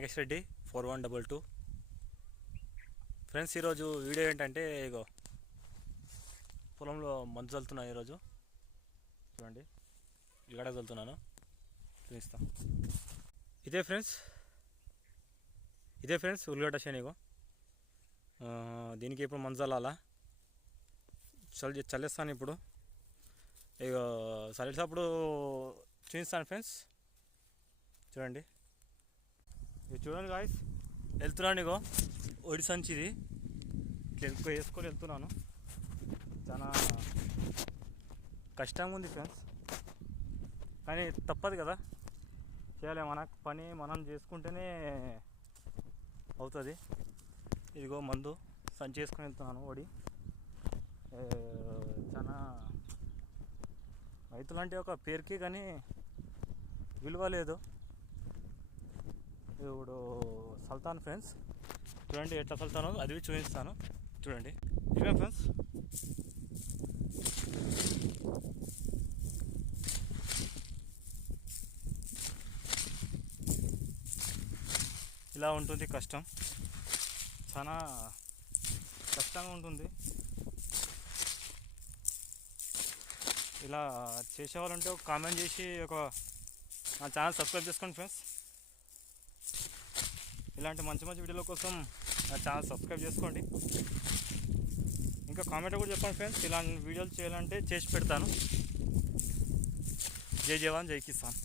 Nagesh Reddy 4122. Friends, ఈరోజు video ఏంటంటే ఇగో పొలంలో మందు చల్లుతున్నాను. ఈరోజు చూడండి, ఇక్కడ చల్లుతున్నాను, చూపిస్తాను. ఇదే ఫ్రెండ్స్ ఉల్లిగడ్డ శనిగో. దీనికి ఇప్పుడు మందు చల్లాలా, చల్లేస్తాను. ఇప్పుడు ఇక చల్లేటప్పుడు చూపిస్తాను ఫ్రెండ్స్. చూడండి, ఇది చూడండి గాయస్, వెళ్తున్నాను. ఇగో ఒడి సంచి, ఇది ఇట్లా వేసుకొని వెళ్తున్నాను. చాలా కష్టంగా ఉంది ఫ్రెండ్స్, కానీ తప్పదు కదా, చేయాలి. మన పని మనం చేసుకుంటేనే అవుతుంది. ఇదిగో మందు సంచి వేసుకొని వెళ్తున్నాను. ఒడి చాలా రైతులంటే ఒక పేరుకి కానీ విలువ లేదు. ఇప్పుడు చల్తాను ఫ్రెండ్స్, చూడండి ఎట్లా చల్తానో అది చూపిస్తాను. చూడండి ఇక ఫ్రెండ్స్, ఇలా ఉంటుంది కష్టం, చాలా కష్టంగా ఉంటుంది. ఇలా చేసేవాళ్ళంటే ఒక కామెంట్ చేసి నా ఛానల్ సబ్స్క్రైబ్ చేసుకోండి ఫ్రెండ్స్. ఇలాంటి మంచి మంచి వీడియోల కోసం నా ఛానల్ సబ్స్క్రైబ్ చేసుకోండి. ఇంకా కామెంట్ కూడా చెప్పండి ఫ్రెండ్స్, ఇలాంటి వీడియోలు చేయాలంటే చేసి పెడతాను. జై జవాన్, జై కిసాన్.